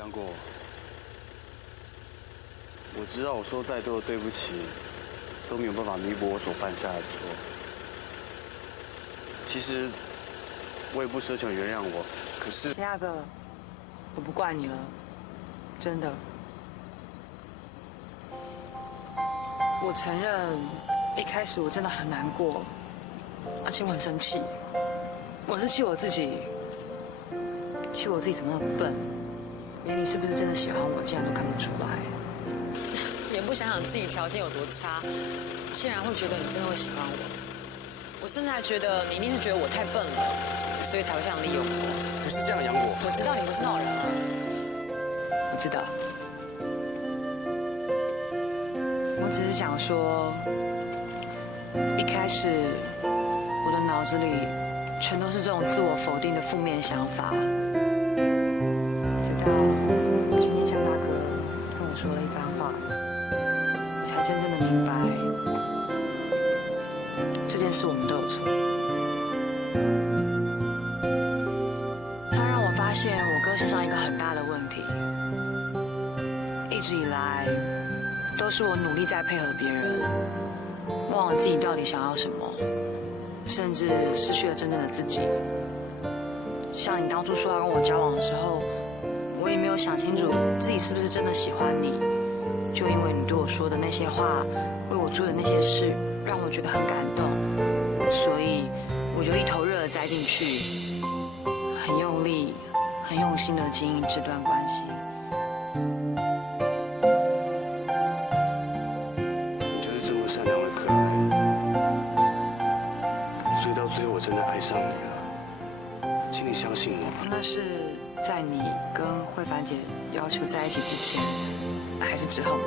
杨果，我知道我说再多的对不起，都没有办法弥补我所犯下的错。其实我也不奢求原谅我，可是齐大哥，我不怪你了，真的。我承认，一开始我真的很难过，而且我很生气。我是气我自己，气我自己怎么那么笨，连你是不是真的喜欢我，竟然都看不出来。也不想想自己条件有多差，竟然会觉得你真的会喜欢我。我甚至还觉得你一定是觉得我太笨了，所以才会这样利用我。不是这样，杨果。我知道你不是那种人啊。我知道。我只是想说，一开始我的脑子里全都是这种自我否定的负面想法，直到今天向大哥跟我说了一番话，我才真正的明白，这件事我们都有错。他让我发现我哥身上一个很大的问题，一直以来都是我努力在配合别人，忘了自己到底想要什么，甚至失去了真正的自己。像你当初说要跟我交往的时候，我也没有想清楚自己是不是真的喜欢你，就因为你对我说的那些话，为我做的那些事，让我觉得很感动，所以我就一头热的栽进去，很用力、很用心的经营这段关系。你就是这么善良的可爱，所以到最后我真的爱上你了，请你相信我。那是在你跟慧凡姐要求在一起之前，还是之后？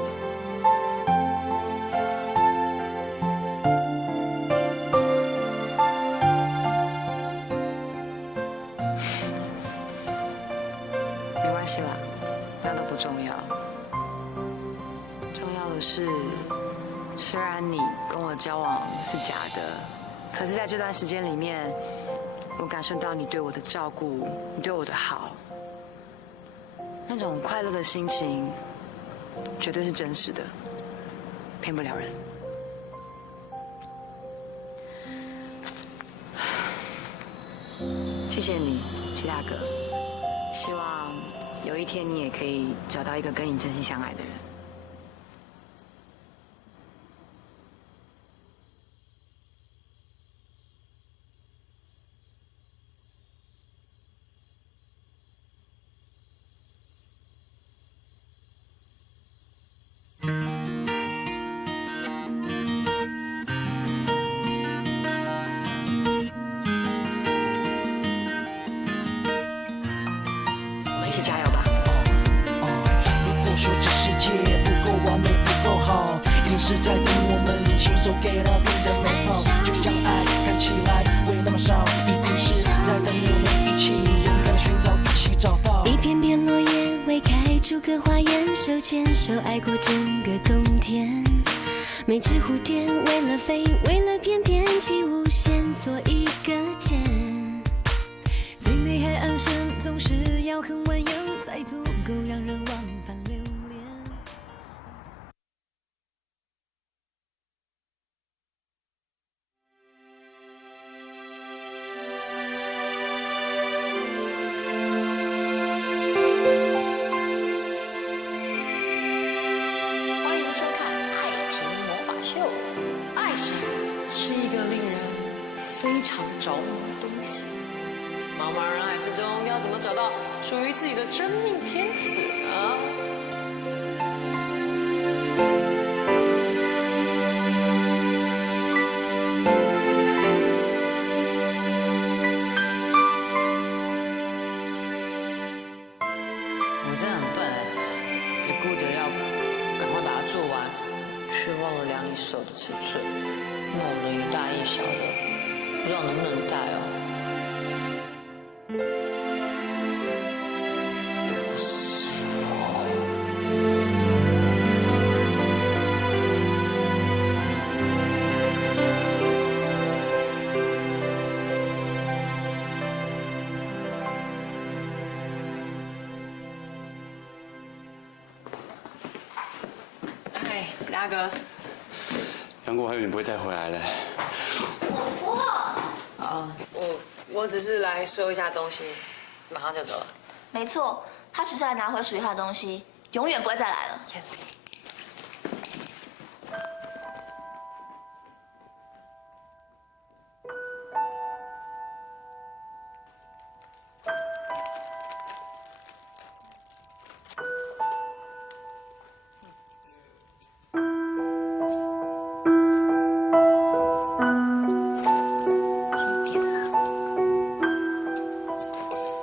没关系啦，那都不重要。重要的是，虽然你跟我交往是假的，可是在这段时间里面，我感受到你对我的照顾，你对我的好，那种快乐的心情，绝对是真实的，骗不了人。谢谢你，齐大哥。希望有一天你也可以找到一个跟你真心相爱的人。加油吧！如果说这世界不够完美，不够好，一定是在等我们亲手给它变得美好。就像爱看起来会那么少，一定是在等我们一起勇敢寻找，一起找到。一片片落叶为开出个花园，手牵手爱过整个冬天。每只蝴蝶为了飞，为了翩翩起舞，先做一个茧。最美海岸线总是要很蜿蜒，才足够让人往返留恋。欢迎收看《爱情魔法秀》。爱情是一个令人非常着迷的东西。茫茫人海之中，要怎么找到属于自己的真命天子呢？我真的很笨只顾着要赶快把它做完，却忘了量你手的尺寸，弄了一大一小的，不知道能不能戴哦。哎，吉大哥。杨过，我还以为你不会再回来了。我只是来收一下东西，马上就走了。没错，他只是来拿回属于他的东西，永远不会再来了。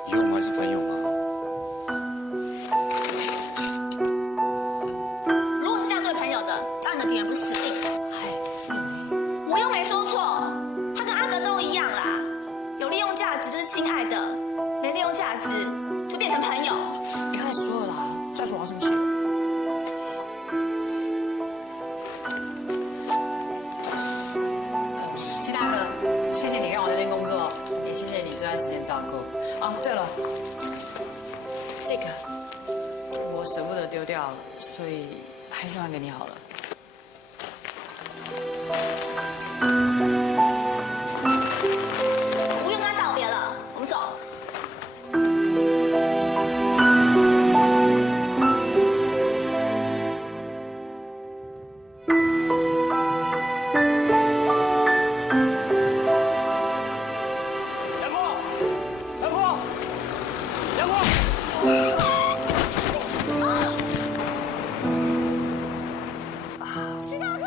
以后我们还是朋友吗？如果是这样对朋友的，那你的敌人不是死定？我又没说错，他跟阿德都一样啦，有利用价值就是亲爱的，没利用价值就变成朋友。不要再说了啦，再说我要生气。齐大哥，谢谢你让我在这边工作，也谢谢你这段时间照顾。哦，对了，这个我舍不得丢掉，所以还是还给你好了。不用跟他道别了，我们走。杨过，杨过，杨过！齐大哥，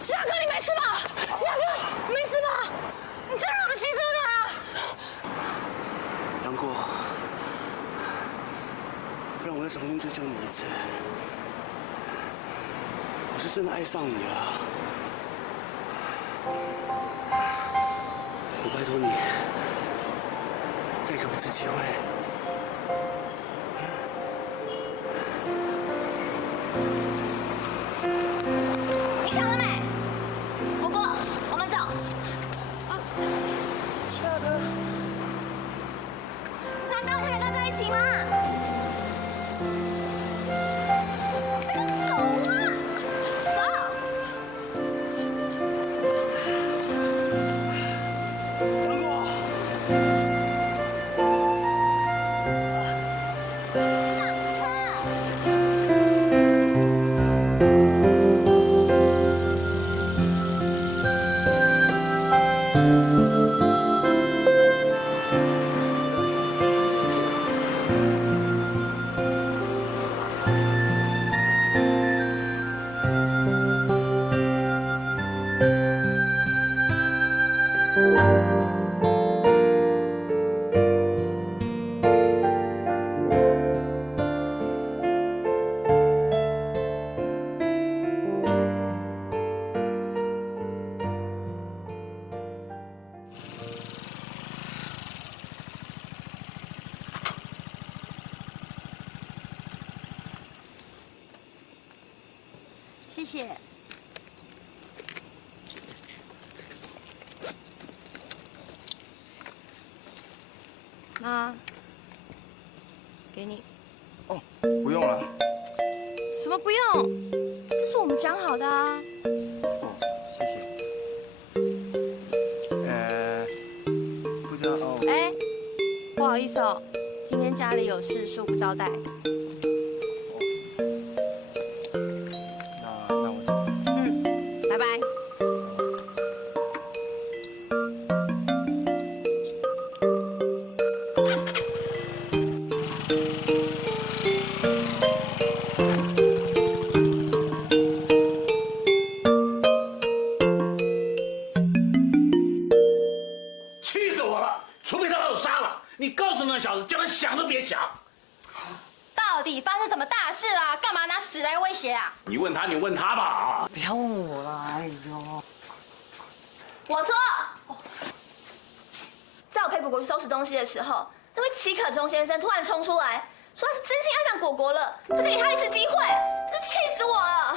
齐大哥，你没事吧？齐大哥，你没事吧？你真让我们骑车的啊？杨过，让我再重新追求你一次。我是真的爱上你了。我拜托你，再给我一次机会。你想了没？果果，我们走。齐大哥，难道你还跟他在一起吗？那就走啊！走。杨过，上车。谢谢。那给你。哦，不用了。什么不用？这是我们讲好的啊。哦，谢谢。不知道哦。哎，不好意思哦，今天家里有事，恕不招待。那我走。拜拜。气死我了！除非他把我杀了，你告诉那小子，叫他想都别想。到底发生什么大事啦？干嘛拿死来威胁啊？你问他吧。不要问我了，哎呦。我说，在我陪果果去收拾东西的时候，那位齐可忠先生突然冲出来，说他是真心爱上果果了，可是给他一次机会，真是气死我了。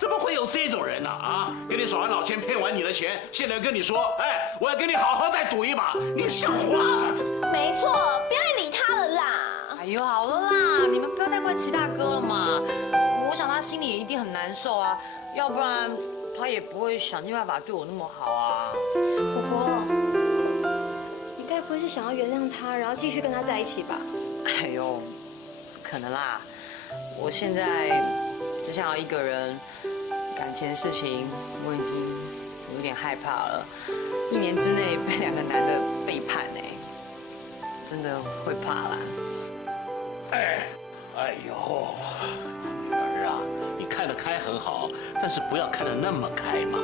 怎么会有这种人呢？啊，跟你耍完老千，骗完你的钱，现在跟你说，哎，我要跟你好好再赌一把，你像话吗？没错，不要再理他了啦。哎呦，好了啦，你们不要再怪齐大哥了嘛。心里也一定很难受啊，要不然他也不会想尽办法对我那么好啊。果果，你该不会是想要原谅他，然后继续跟他在一起吧？哎呦，不可能啦！我现在只想要一个人，感情的事情我已经有点害怕了。1年之内被2个男的背叛，真的会怕啦。哎呦，女儿啊，你看得开很好，但是不要看得那么开嘛。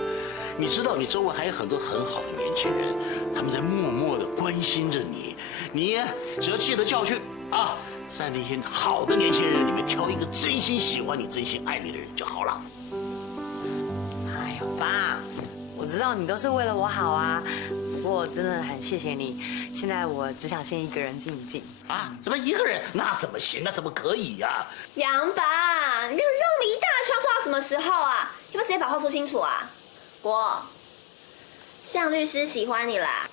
你知道，你周围还有很多很好的年轻人，他们在默默地关心着你。你只要记得教训啊，在那些好的年轻人里面挑一个真心喜欢你、真心爱你的人就好了。哎呦，爸，我知道你都是为了我好啊。不过真的很谢谢你，现在我只想先一个人静一静。啊，怎么一个人？那怎么行？那怎么可以呀？杨爸，你绕了一大圈，说到什么时候啊？要不要直接把话说清楚啊？果，向律师喜欢你啦，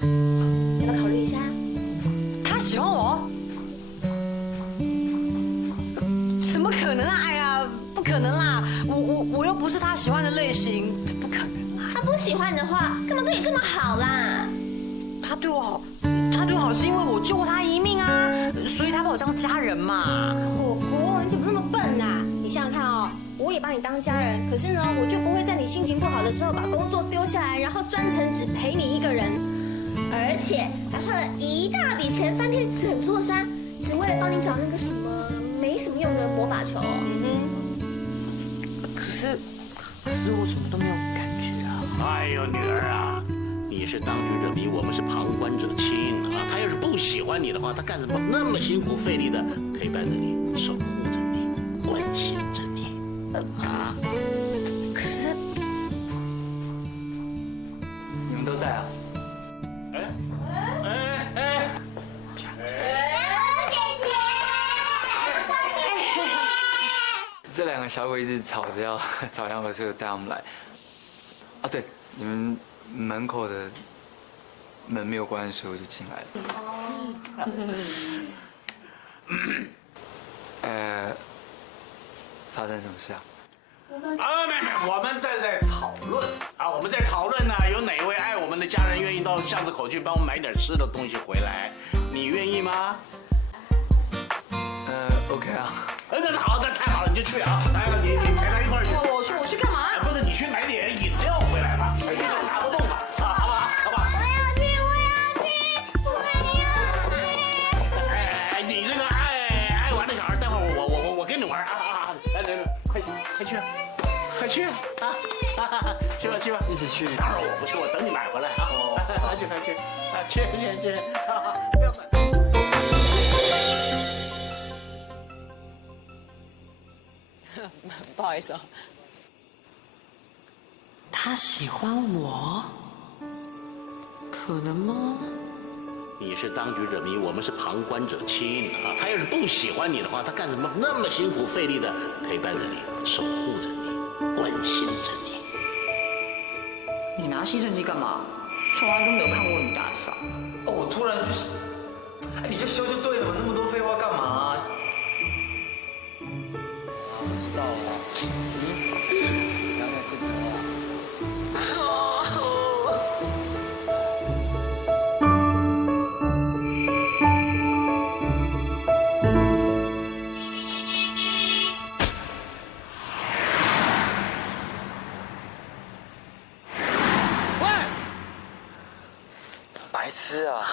要不要考虑一下？他喜欢我？怎么可能啊！哎呀，不可能啦！我又不是他喜欢的类型，不可能啦！他不喜欢你的话，干嘛对你这么好啦？他对我好是因为我救过他一命啊，所以他把我当家人嘛。果果，你怎么那么笨啊？你想想看哦，我也把你当家人，可是呢，我就不会在你心情不好的时候把工作丢下来，然后专程只陪你一个人，而且还花了一大笔钱翻遍整座山，只为了帮你找那个什么没什么用的魔法球。可是我怎么都没有感觉啊！哎呦，女儿啊，你是当局者迷，我们是旁观者清啊。他要是不喜欢你的话，他干什么那么辛苦费力的陪伴着你、守护着你、关心着你啊？可是你们都在啊？这2个小鬼一直吵着要找杨和，所以带他们来。啊，对，你们门口的门没有关，所以我就进来了。发生什么事啊？没，我们在讨论啊，我们在讨论呢，有哪位爱我们的家人愿意到巷子口去帮我们买点吃的东西回来？你愿意吗？OK 啊。那好，那太好了，你就去啊！来，你陪他一块儿去。我去干嘛？不是，你去买点饮料回来吧，一个人拿不动嘛，啊，好吧，好吧。我要去！哎，你这个爱玩的小孩，待会儿我跟你玩啊！来，快去，快去啊！去吧，一起去。当然我不去，我等你买回来啊！快去，啊，去，不要管。不好意思哦。他喜欢我？可能吗？你是当局者迷，我们是旁观者清啊。他要是不喜欢你的话，他干什么那么辛苦费力的陪伴着你、守护着你、关心着你？你拿吸尘器干嘛？从来都没有看过你打扫。哦，我突然就是，你就修就对了嘛，那么多废话干嘛？我知道了，不要再自责了。喂，白痴啊！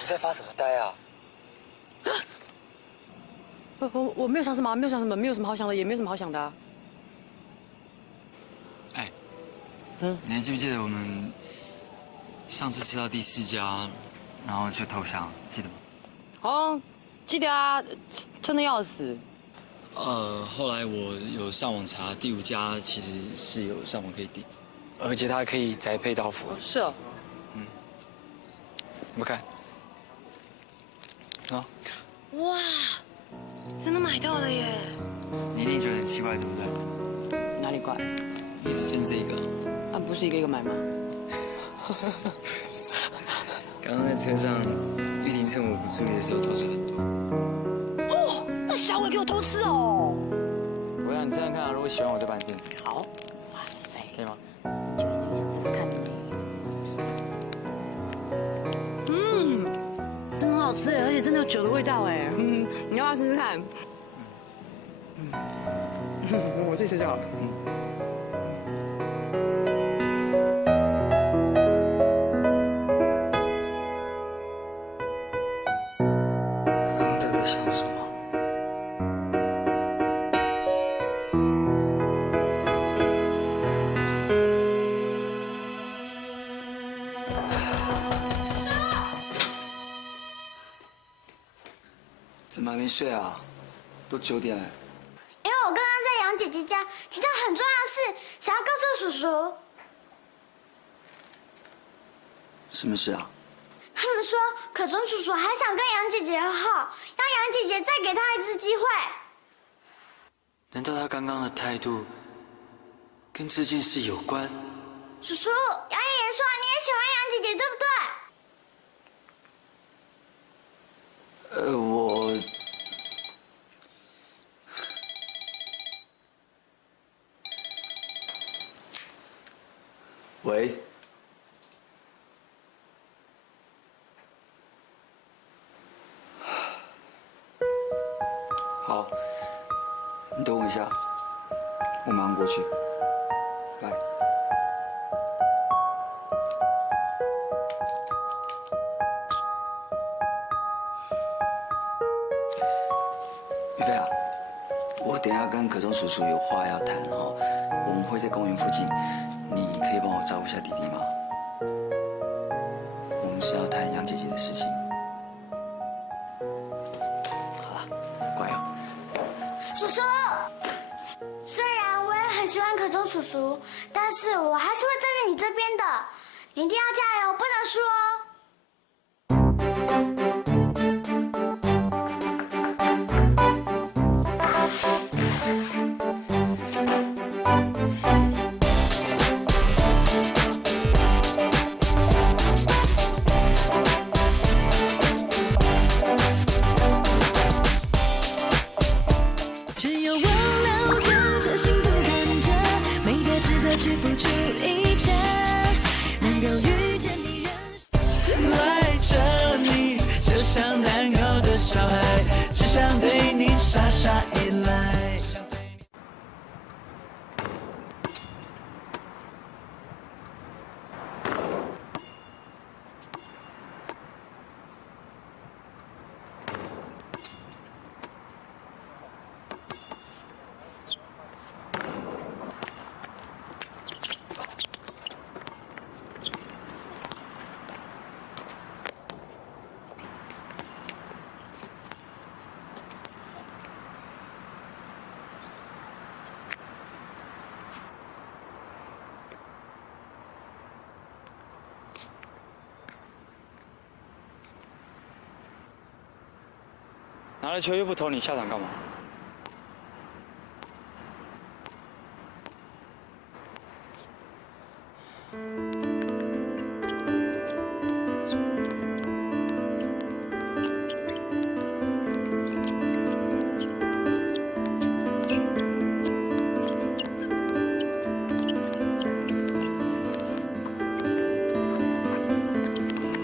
你在发什么呆啊？我没有想什么，没有什么好想的，也没有什么好想的啊。哎，你还记不记得我们上次吃到第4家，然后就投降，记得吗？哦，记得啊，撑得要死。后来我有上网查，第5家其实是有上网可以订，而且它可以宅配到府。是哦。你们看。啊。哇！真的买到了耶！你一定觉得很奇怪，对不对？哪里怪？你只剩这个。啊，不是一个一个买吗？刚刚在车上，玉婷趁我不注意的时候偷吃很多。哦，那小鬼给我偷吃哦！我让你试试看啊，如果喜欢我就把你变。好，哇塞，可以吗？就你想试试看。真的很好吃哎，而且真的有酒的味道哎。你要不要试试看？我自己吃就好了。刚刚在想什么？怎么还没睡啊？都9点了。因为我刚刚在杨姐姐家听到很重要的事，想要告诉叔叔。什么事啊？他们说可中叔叔还想跟杨姐姐和好，要杨姐姐再给他一次机会。难道他刚刚的态度跟这件事有关？叔叔，杨爷爷说你也喜欢杨姐姐，对不对？我喂，好，你等我一下，我马上过去。拜。于飞啊，我等一下跟可中叔叔有话要谈哦，我们会在公园附近，你可以帮我照顾一下弟弟吗？我们是要谈杨姐姐的事情。好了，乖哦。叔叔，虽然我也很喜欢可中叔叔，但是我还是会站在你这边的。你一定要加油，不能输哦。只有我了解，这幸福看着，每个值得去付出一切，能够遇见你赖着你，就像难搞的小孩，只想对你傻傻依赖。拿了球又不投你，下场干嘛？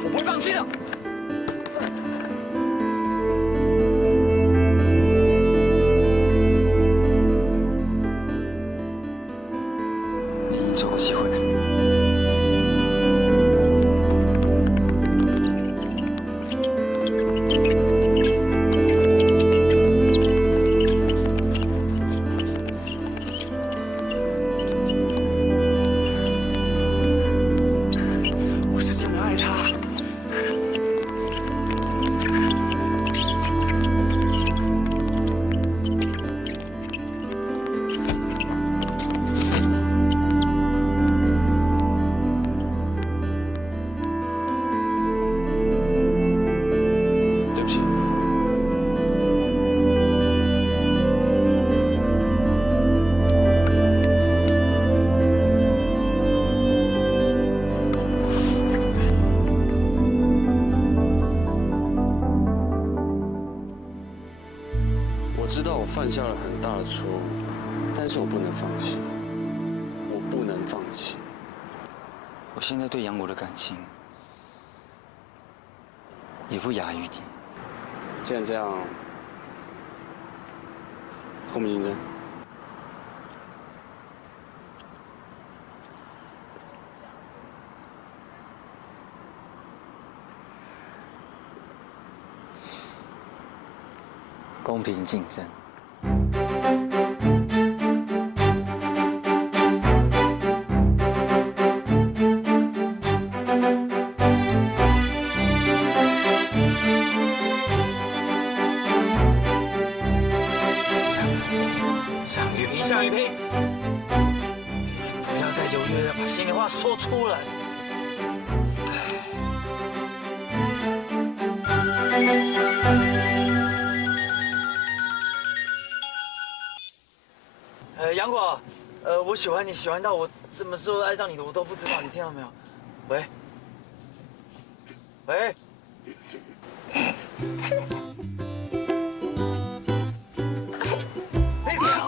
我不会放弃的。你已经错过机会。我是真的爱他。对不起。我知道我犯下了很大的错误，但是我不能放弃，我不能放弃。我现在对杨果的感情也不亚于你。既然这样，公平竞争。公平竞争。向雨萍，这次不要再犹豫了，把心里话说出来。杨果，我喜欢你，喜欢到我什么时候爱上你的我都不知道，你听到没有？喂，喂。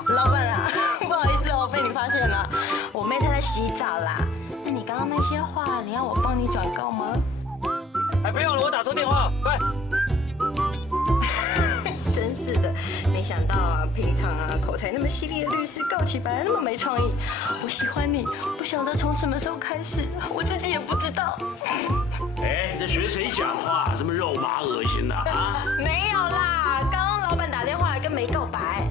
老板啊，不好意思哦，被你发现了。我妹她在洗澡啦。那你刚刚那些话，你要我帮你转告吗？哎，不用了，我打错电话。喂。真是的，没想到啊，平常啊口才那么犀利的律师告起白来那么没创意。我喜欢你，不晓得从什么时候开始，我自己也不知道。哎，你在学谁讲话？这么肉麻恶心的啊？没有啦，刚刚老板打电话来跟梅告白。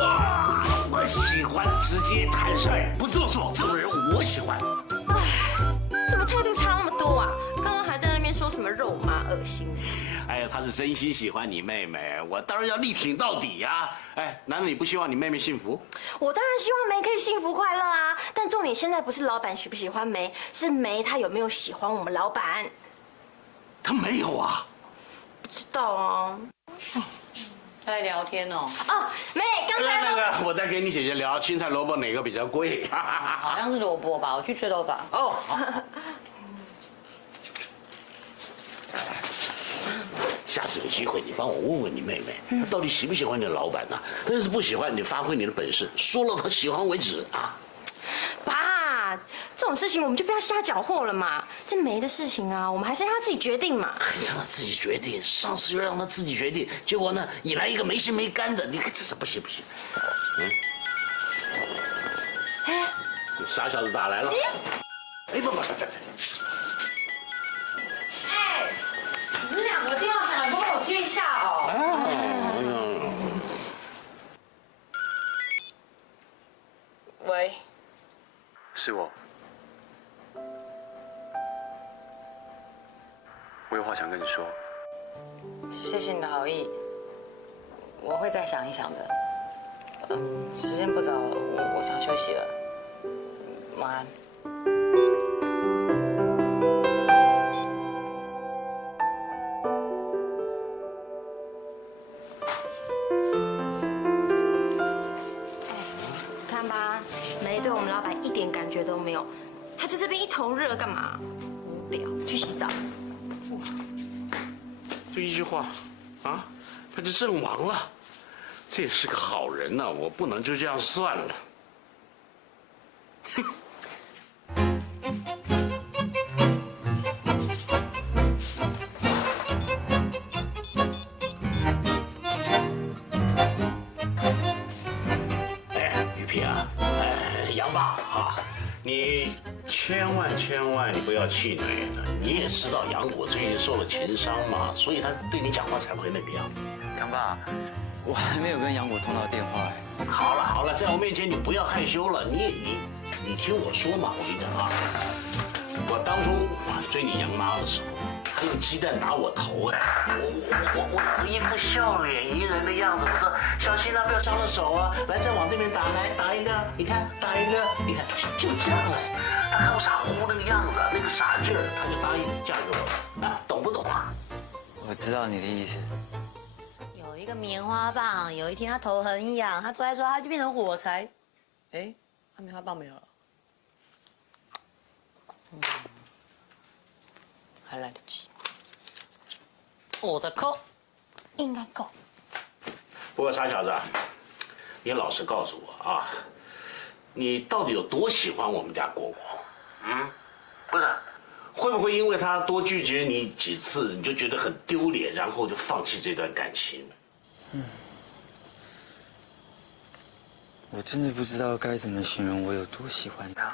哇，我喜欢直接坦率，不做作，这种人我喜欢。哎，怎么态度差那么多啊？刚刚还在那边说什么肉麻恶心。哎呀，他是真心喜欢你妹妹，我当然要力挺到底呀！哎，难道你不希望你妹妹幸福？我当然希望梅可以幸福快乐啊！但重点现在不是老板喜不喜欢梅，是梅她有没有喜欢我们老板。他没有啊。不知道啊。在聊天哦。哦，梅，刚才那个，我再跟你姐姐聊青菜萝卜哪个比较贵。好像是萝卜吧，我去吹头发。哦。下次有机会，你帮我问问你妹妹，她到底喜不喜欢你的老板呢？但是不喜欢，你发挥你的本事，说了她喜欢为止啊。爸，这种事情我们就不要瞎搅和了嘛。这梅的事情啊，我们还是让她自己决定嘛。还让她自己决定，上次又让她自己决定，结果呢，你来一个没心没肝的，你看这是不行不行。哎，你傻小子打来了。哎，不。你们两个电话响了，帮我接一下哦。喂，是我，我有话想跟你说。谢谢你的好意，我会再想一想的。时间不早，我想休息了，晚安。都没有，他在这边一头热干嘛？无聊，去洗澡。就一句话，啊，他就阵亡了。这也是个好人呐，我不能就这样算了。哼。哎，雨萍啊，杨爸啊。你千万你不要气馁的，你也知道杨果最近受了情伤嘛，所以他对你讲话才会那个样子。杨爸，我还没有跟杨果通到电话哎。好了，在我面前你不要害羞了，你听我说嘛，我跟你讲啊，我当初追你杨妈的时候，他用鸡蛋打我头哎，我一副笑脸迎人的样子，我说小心啊，不要伤了手啊，来再往这边打，来打一个，你看打一个，你看就这样哎，他看我傻乎乎那个样子，那个傻劲儿，他就答应嫁给我，啊，懂不懂啊？我知道你的意思。有一个棉花棒，有一天他头很痒，他抓一抓，他就变成火柴。哎，他棉花棒没有了。还来得及。我的扣应该够。不过傻小子，你老实告诉我啊，你到底有多喜欢我们家国国？不是，会不会因为他多拒绝你几次，你就觉得很丢脸，然后就放弃这段感情？我真的不知道该怎么形容我有多喜欢他。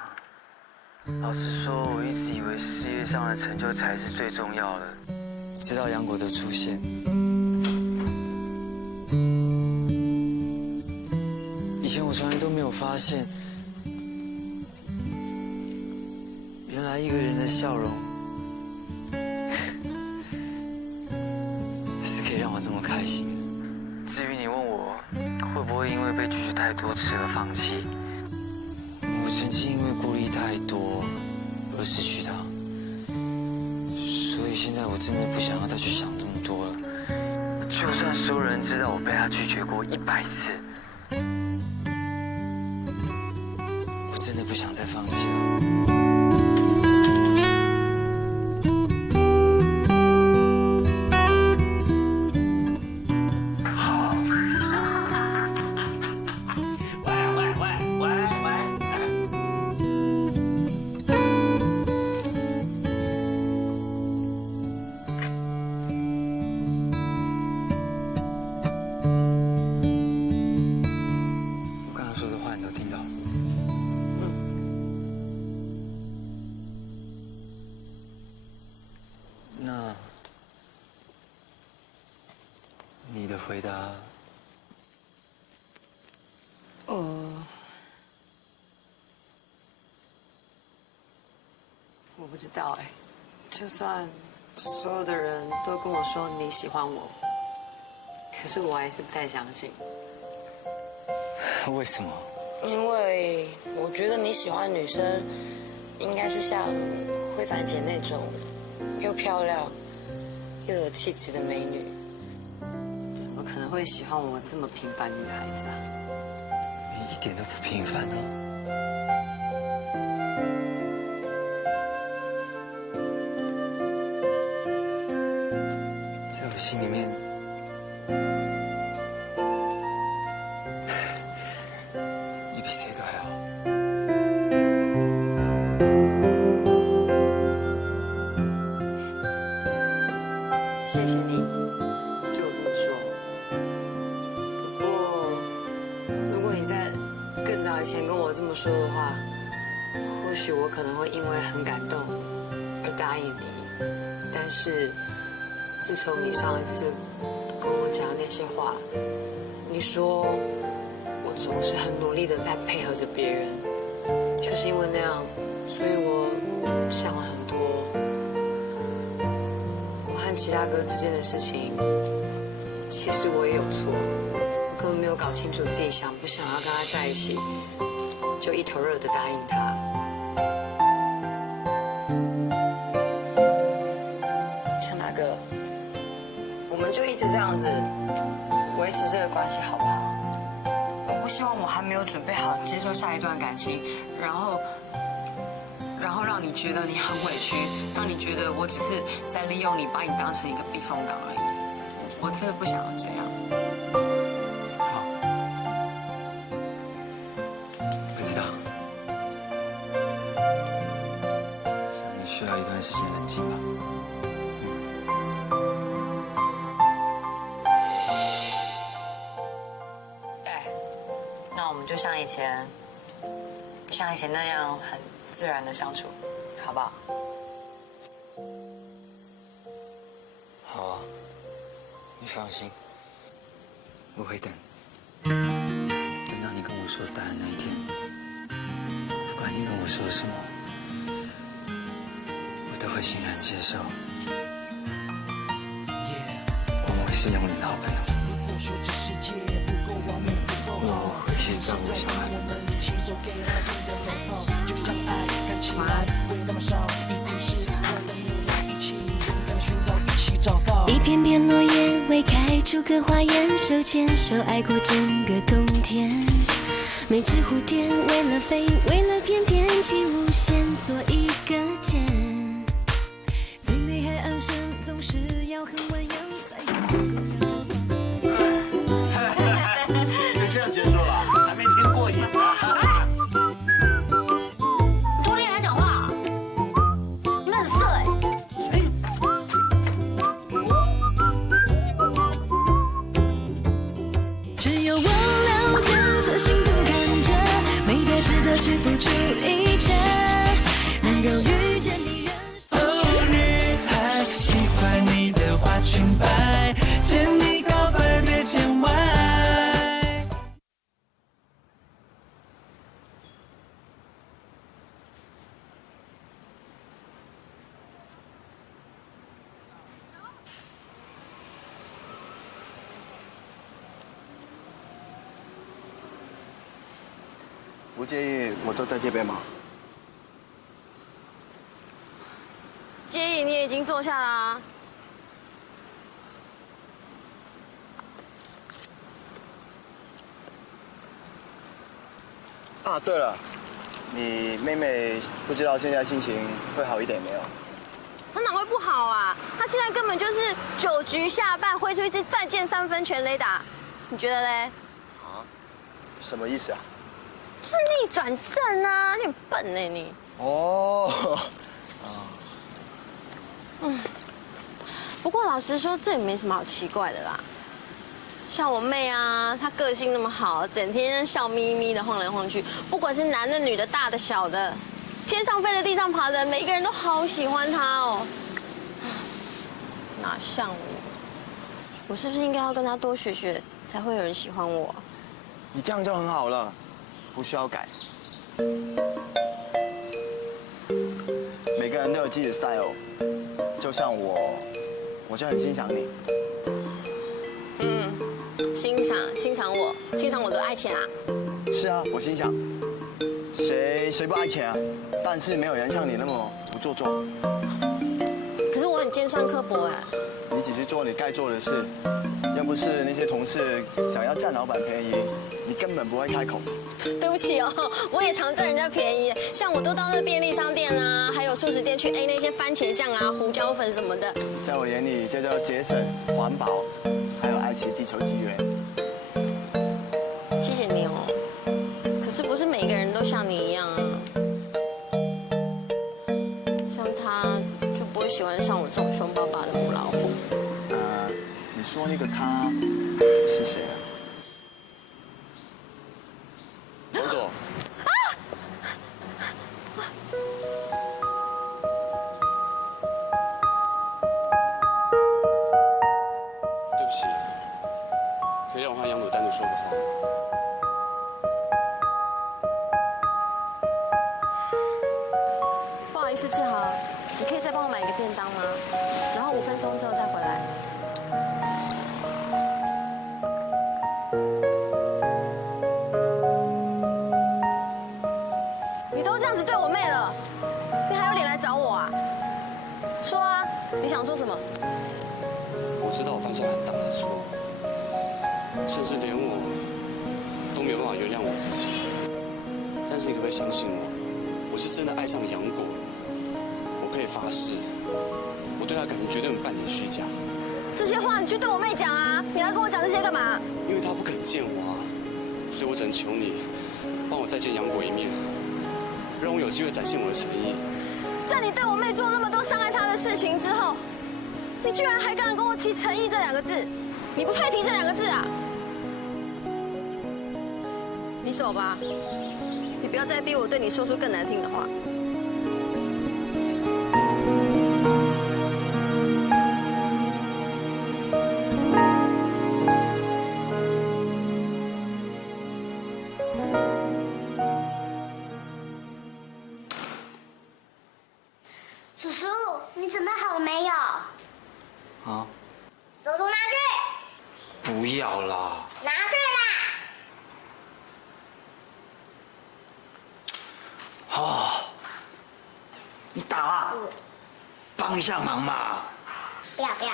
老实说，我一直以为事业上的成就才是最重要的，直到杨果的出现。以前我从来都没有发现，原来一个人的笑容是可以让我这么开心的。至于你问我会不会因为被拒绝太多次而放弃，我曾经因为顾虑太多而失去他，所以现在我真的不想要再去想这么多了。就算所有人知道我被他拒绝过100次，我真的不想再放弃了。那你的回答？我不知道哎，就算所有的人都跟我说你喜欢我，可是我还是不太相信。为什么？因为我觉得你喜欢女生，应该是像惠凡姐那种又漂亮又有气质的美女，怎么可能会喜欢我这么平凡的女孩子啊？你一点都不平凡哦。在我心里面，你比谁都还好。谢谢你对我这么说。不过，如果你在更早以前跟我这么说的话，或许我可能会因为很感动而答应你。但是，自从你上一次跟我讲那些话，你说我总是很努力的在配合着别人，就是因为那样，所以我想了很多。我和齐大哥之间的事情，其实我也有错，我根本没有搞清楚自己想不想要跟他在一起，就一头热的答应他。强大哥，我们就一直这样子维持这个关系好不好？我不希望我还没有准备好接受下一段感情，然后让你觉得你很委屈，让你觉得我只是在利用你，把你当成一个避风港而已。我真的不想要这样。好，不知道，想你需要一段时间冷静吧。哎，那我们就像以前那样很自然的相处，好不好？好啊，你放心，我会等到你跟我说答案那一天，不管你跟我说什么，我都会欣然接受。我们会是永远的好朋友。我会去照顾小孩。晚安。一片片落叶为开出个花园，手牵手爱过整个冬天。每只蝴蝶为了飞，为了翩翩起舞，先做一个茧。最美海岸线总是要很蜿蜒，才足够。就这样结束了。不介意我坐在这边吗？介意你也已经坐下啦。啊，对了，你妹妹不知道现在心情会好一点没有？他哪会不好啊？他现在根本就是9局下半挥出一支再见3分全垒打，你觉得嘞？啊？什么意思啊？就是逆转胜啊！你很笨呢你。哦。不过老实说，这也没什么好奇怪的啦。像我妹啊，她个性那么好，整天笑眯眯的晃来晃去，不管是男的、女的、大的、小的，天上飞的、地上爬的，每一个人都好喜欢她哦。哪像我？我是不是应该要跟她多学学，才会有人喜欢我？你这样就很好了，不需要改。每个人都有自己的 style， 就像我就很欣赏你。欣赏我的爱钱啊！是啊，我欣赏。谁不爱钱啊？但是没有人像你那么不做作。可是我很尖酸刻薄哎。你只是做你该做的事，要不是那些同事想要占老板便宜，你根本不会开口。对不起哦，我也常占人家便宜，像我都到那便利商店啊，还有素食店去 A 那些番茄酱啊、胡椒粉什么的。在我眼里，这叫节省、环保，还有爱惜地球资源。谢谢你哦，可是不是每个人都像你一样啊，像他就不会喜欢像我这种凶巴巴的母老虎。你说那个他是谁啊？朵朵。对不起，可以让我和杨朵单独说个话吗？不好意思，志豪，你可以再帮我买一个便当吗？然后5分钟之后再回来。你都这样子对我妹了，你还有脸来找我啊？说啊，你想说什么？我知道我犯下很大的错，甚至连我都没有办法原谅我自己。但是你可不可以相信我，我是真的爱上杨果了。我可以发誓，我对她感情绝对没半点虚假。这些话你去对我妹讲啊！你来跟我讲这些干嘛？因为她不肯见我啊，所以我只能求你帮我再见杨果一面，让我有机会展现我的诚意。在你对我妹做那么多伤害她的事情之后，你居然还敢跟我提诚意这2个字？你不配提这2个字啊！你走吧，你不要再逼我对你说出更难听的话。叔叔，你准备好了没有？啊，叔叔拿去，不要啦！拿去啦！哦，你打啊，帮一下忙嘛。不要不要。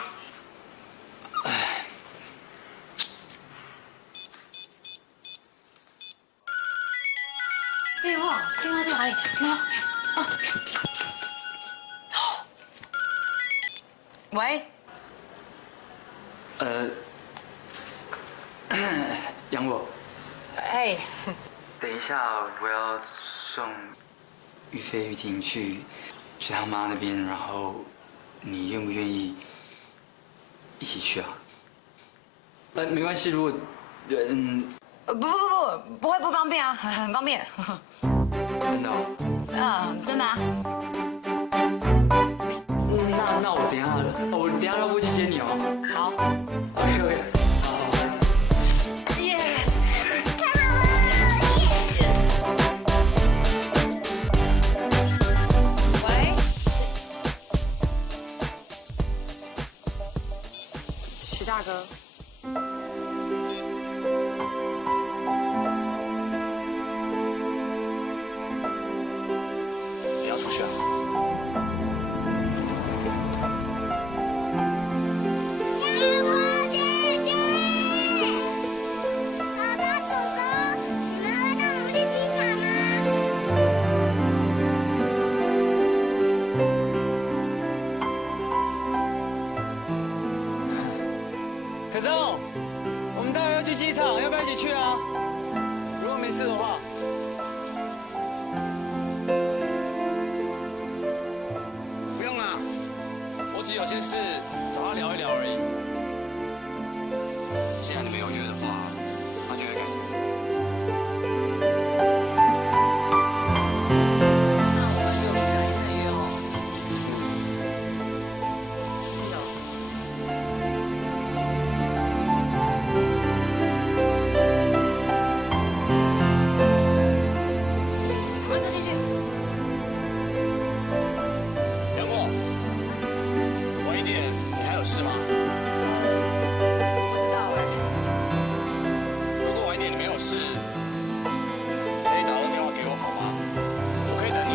电话在哪里？电话啊！喂，杨果，哎，等一下我要送玉飞、玉婷去他妈那边，然后你愿不愿意一起去啊？没关系，如果不会不方便啊，很方便。真的哦，真的啊。那我等一下绕过去接你哦。好。OK。Yes， 太好了 ！Yes。喂，齐大哥。可仲，我们待会要去机场，要不要一起去啊？如果没事的话。不用啦，我只有些事找他聊一聊而已。既然你们有约的话，那就会改。那我们就改天再约喽。是的。我走进去。杨过，晚一点，你还有事吗？不知道哎。如果晚一点你没有事，可以打个电话给我好吗？我可以等你。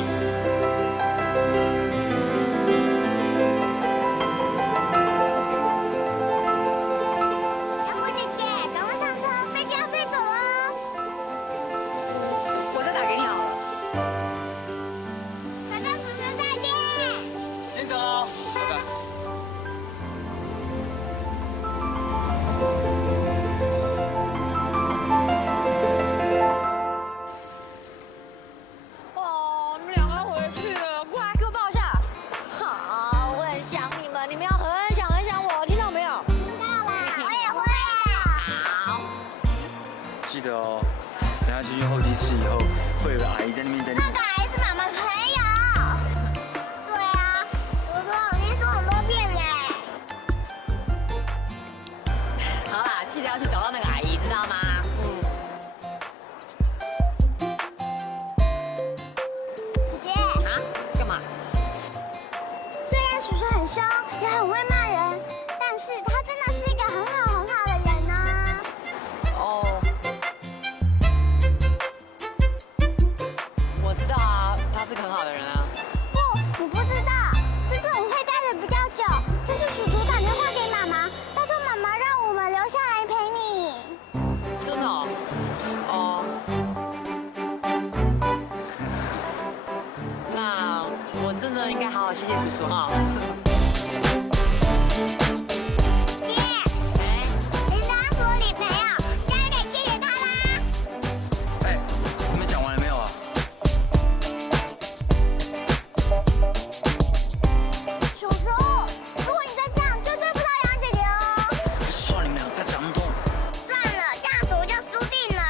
杨过姐姐，赶快上车，飞机要飞走了。我再打给你好了。大家叔叔再见。先走喽，拜拜。哦，你们两个要回去了，快给我抱一下。好，我很想你们，你们要很想我，听到没有？听到了，我也会的。好。记得哦，等下进去候机室以后，会有个阿姨在那边等你。那个还是妈妈朋友。对啊，叔叔，我已经说很多遍嘞。好啦，记得要去找到那个阿姨，知道吗？姐姐，啊？干嘛？虽然叔叔很凶，也很会骂人，但是他真的是一个很好的人呢。哦，我知道啊，他是个很好的人啊。不，你不知道，这次我们会待的比较久，就是叔叔打电话给妈妈，拜托妈妈让我们留下来陪你。真的哦？哦。那我真的应该好好谢谢叔叔哈。姐，你刚刚说女朋友，这样得谢谢他啦。哎，你们讲完了没有啊？叔叔，如果你再这样，就追不到杨姐姐哦。算你们俩不要讲那么多。算了，这样叔就输定了。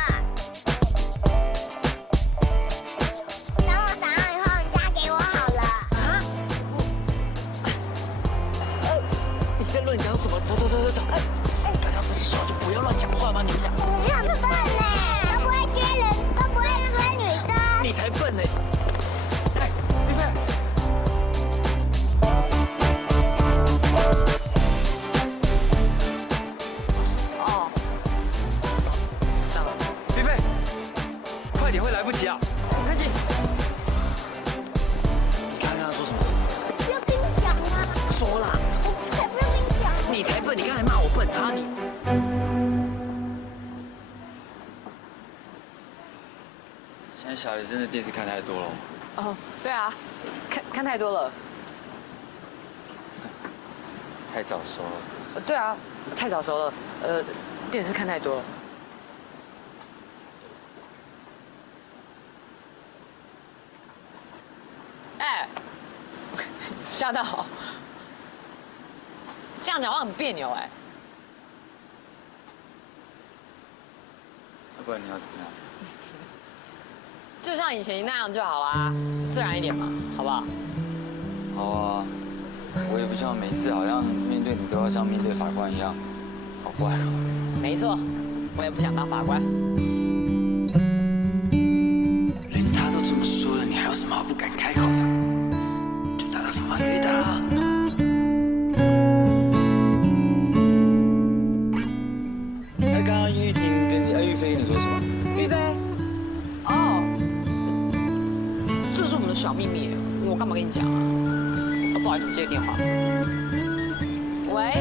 等我长大以后，你嫁给我好了。啊？你在乱讲什么？走。大家不是说就不要乱讲话吗？你们俩。你很笨呢，都不会接人，都不会追女生。你才笨呢！哎，玉佩。哦。玉佩，快点，会来不及啊！不客气。你看他说什么？不要跟你讲啊！说啦，我才不要跟你讲。你才笨！你刚才骂我笨啊你！现在小孩真的电视看太多了。哦，对啊，看太多了。太早熟了。对啊，太早熟了。电视看太多了。哎，吓到！这样讲话很别扭哎。要不然你要怎么样？就像以前那样就好啦，自然一点嘛，好不好？好啊，我也不希望每次好像面对你都要像面对法官一样，好乖哦。没错，我也不想当法官。连他都这么说了，你还有什么好不敢开口的？就大大方方约他啊。那刚刚玉婷跟玉飞你说什么？玉飞，哦，这是我们的小秘密，我干嘛跟你讲啊？不好意思，我接个电话。喂，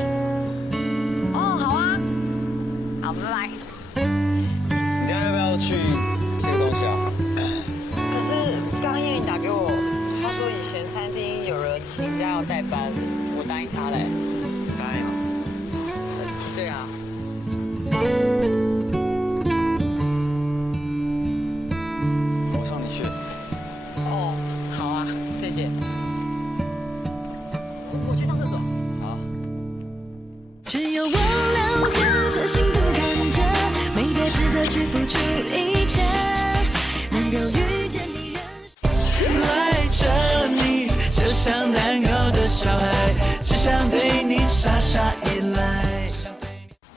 哦，好啊，好，拜拜。你等下要不要去吃个东西啊？可是刚刚叶玲打给我，她说以前餐厅有人请假要代班，我答应她嘞。答应了。对啊。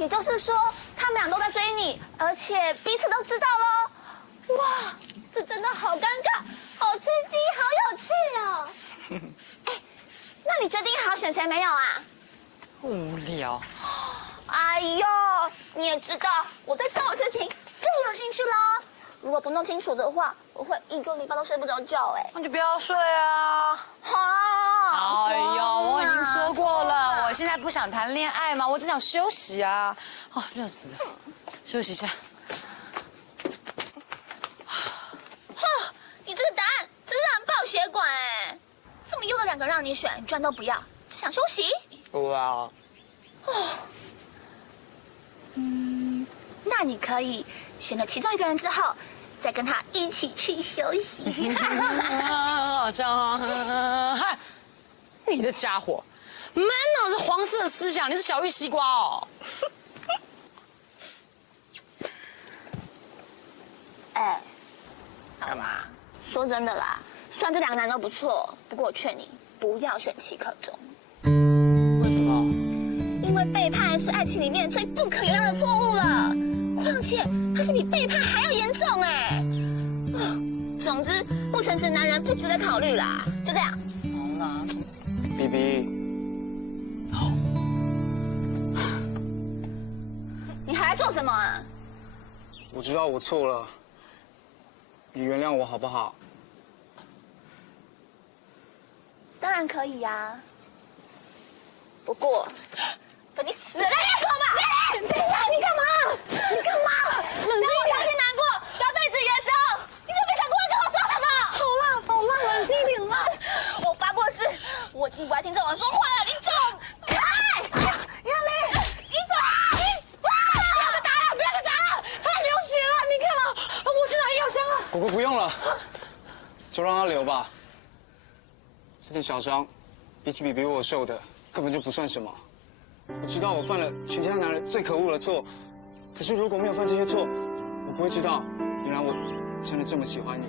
也就是说，他们俩都在追你，而且彼此都知道喽。哇，这真的好尴尬，好刺激，好有趣哦。哎，那你决定好选谁没有啊？无聊。哎呦，你也知道我对这种事情最有兴趣啦。如果不弄清楚的话，我会1个礼拜都睡不着觉哎。那就不要睡啊！好。哎呦，我已经说过了，我现在不想谈恋爱嘛，我只想休息啊！哦，热死了，休息一下。你这个答案真让人爆血管哎！这么优的2个让你选，你居然都不要，只想休息？哇。那你可以选了其中1个人之后，再跟他一起去休息。好像嗨，你这家伙，满脑子黄色思想，你是小玉西瓜哦。哎，干嘛？说真的啦，虽然这2个男都不错，不过我劝你不要选7克中。为什么？因为背叛是爱情里面最不可原谅的错误了。况且它是比背叛还要严重哎。总之，不诚实男人不值得考虑啦。就这样。好啦。BB， 好。你还来做什么啊？我知道我错了，你原谅我好不好？当然可以呀。不过，等你死了再说吧。等一下，你干嘛？你干嘛？冷静，我伤心难过，要背自己的时候，你怎么没想过会跟我说什么？好了，冷静一点啦。我发过誓，我已经不爱听这种人说话了。你走开！亚玲，你走！不要再打了，不要再打了，他流血了，你看了，我去拿医药箱了。果果不用了，就让他流吧。这点小伤，比起BB我受的，根本就不算什么。我知道我犯了全家男人最可恶的错，可是如果没有犯这些错，我不会知道，原来我真的这么喜欢你。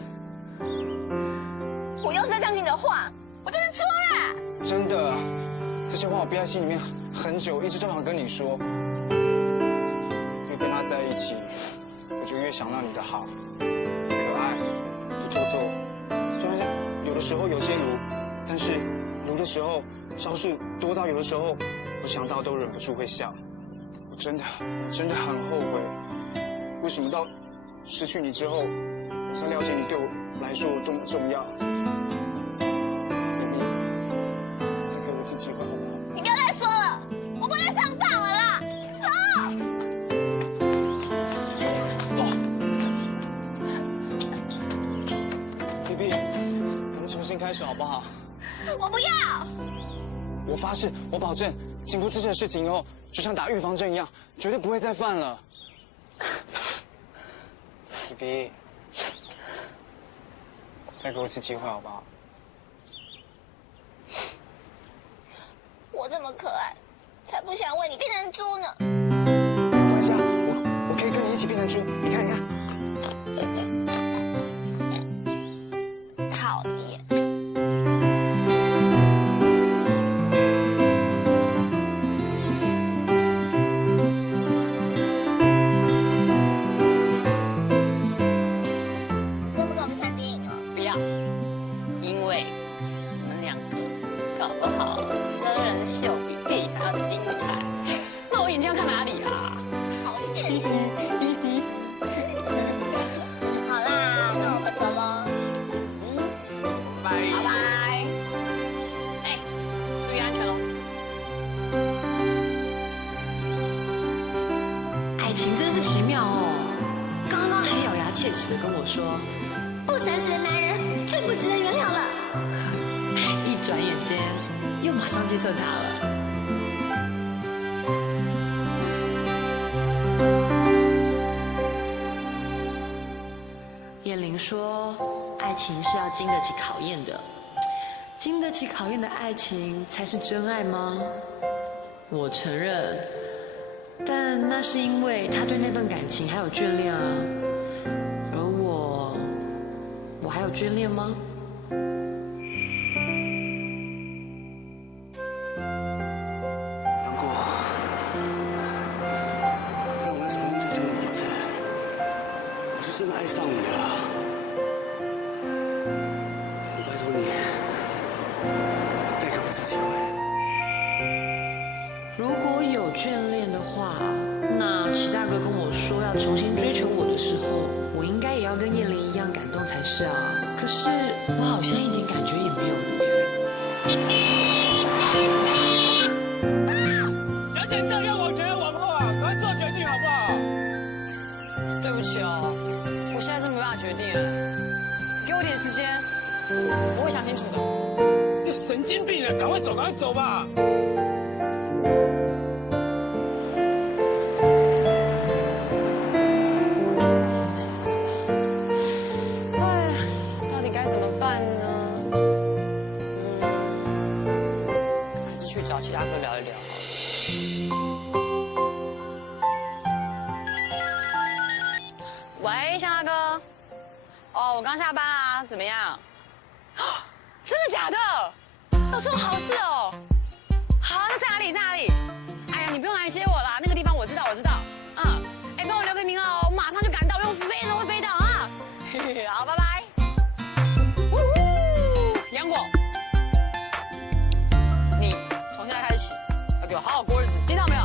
我要是再相信你的话，我就是猪啦！真的，这些话我憋在心里面很久，一直都想跟你说。越跟他在一起，我就越想到你的好，可爱，不做作。虽然有的时候有些鲁，但是鲁的时候招数多到有的时候。我想到都忍不住会笑，我真的很后悔，为什么到失去你之后，我才了解你对我来说有多么重要。BB，再给我一次机会好不好？你不要再说了，我不再上当了啦，走。BB，我们重新开始好不好？我不要。我发誓，我保证。经过这件事情以后，就像打预防针一样，绝对不会再犯了。BB， 再给我一次机会好不好？我这么可爱，才不想为你变成猪呢。没关系啊，我可以跟你一起变成猪。你看，你看。讨厌。秀比电影还要精彩，那我眼睛要看哪里啊？讨厌。好啦，那我们走喽。拜拜。哎，注意安全哦。爱情真是奇妙哦，刚刚还咬牙切齿的跟我说，不诚实的男人最不值得原谅了。一转眼间。又马上接受他了。燕玲说：“爱情是要经得起考验的，经得起考验的爱情才是真爱吗？”我承认，但那是因为他对那份感情还有眷恋啊。而我还有眷恋吗？真的爱上你了，我拜托你，再给我一次机会。如果有眷恋的话，那齐大哥跟我说要重新追求我的时候，我应该也要跟叶玲一样感动才是啊。可是我好像一点感觉也没有耶。小姐，这样我觉得我不好，赶快做决定好不好？对不起哦，我现在真没办法决定，给我点时间，我会想清楚的。你神经病啊！赶快走，赶快走吧。找其他哥聊一聊。喂，向大哥。哦，我刚下班啦，怎么样？真的假的？有这种好事哦？好，那在哪里？在哪里？哎呀，你不用来接我啦，那个地方我知道。嗯，哎，帮我留个名号哦，我马上就赶到，用飞都会飞到啊。嘿嘿，好，拜拜。杨果。现在开始起，要给我好好过日子，听到没有？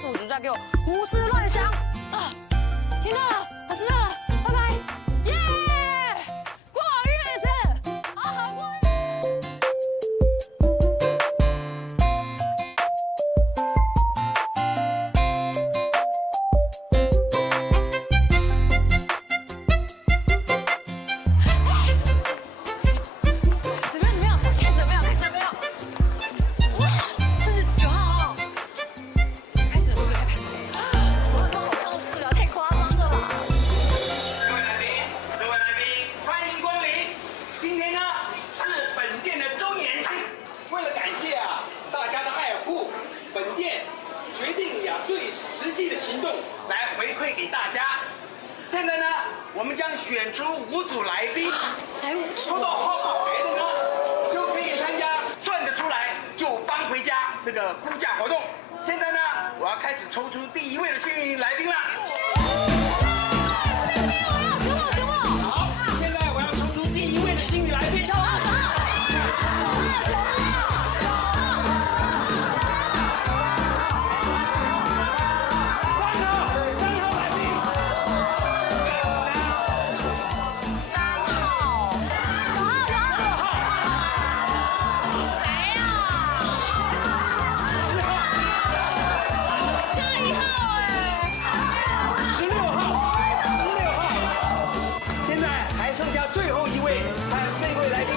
不准再给我胡思乱想啊！听到了，我知道了，拜拜，耶！过日子，好好过日子。怎么样？开始了没有？哇！这是9号哦，开始了，对不对？开始了。怎么跟我当时啊？太夸张了吧！各位来宾，欢迎光临。今天呢是本店的周年庆，为了感谢大家的爱护，本店决定以最实际的行动来回馈给大家。现在呢，我们将选出5组来宾，才5组，抽到号码牌的呢就可以参加，算得出来就搬回家这个估价活动。现在呢，我要开始抽出第1位的幸运来宾了。好，现在我要抽出第1位的幸运来宾。9号来宾。3号，9号。谁呀？1号哎16号，现在还剩下最后1位，看这位来宾。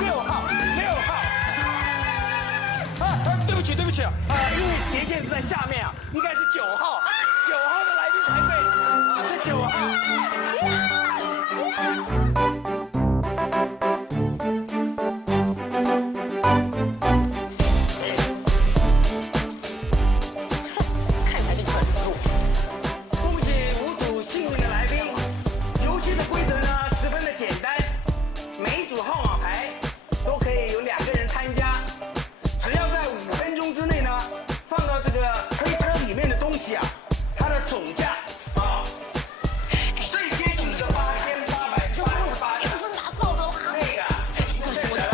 6号。对不起，因为斜线是在下面应该是9号，9号的来宾才对，是9号。恭喜5组幸运的来宾！游戏的规则呢十分的简单，每一组号码牌都可以有2个人参加，只要在5分钟之内呢放到这个推车里面的东西它的总价最接近的8888，这是哪造的啦？那个是对的了。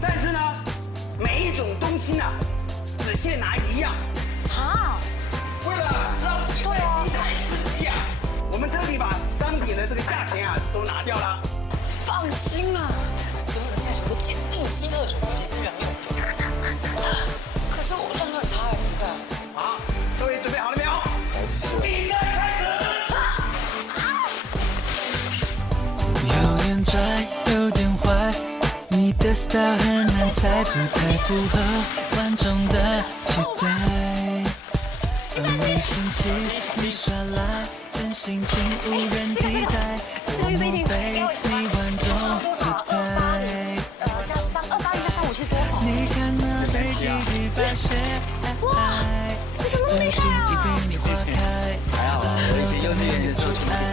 但是呢，每一种东西呢只限拿1样。为了让比赛精彩刺激我们特地把商品的这个价钱都拿掉了。放心啦，所有的价钱我都记得1清2楚，其实远没有多。可是我算出来差怎么办？好，各位准备好了没有？比赛开始。有点拽，有点坏，你的 style 很难猜，不太符合观众的期待。而你生气，你耍赖，真性情无人替代，我莫非你万种姿态？加3，281加357多少？你看那飞机的白雪，真心已被你划开，还好我以前幼稚园的时候去比赛。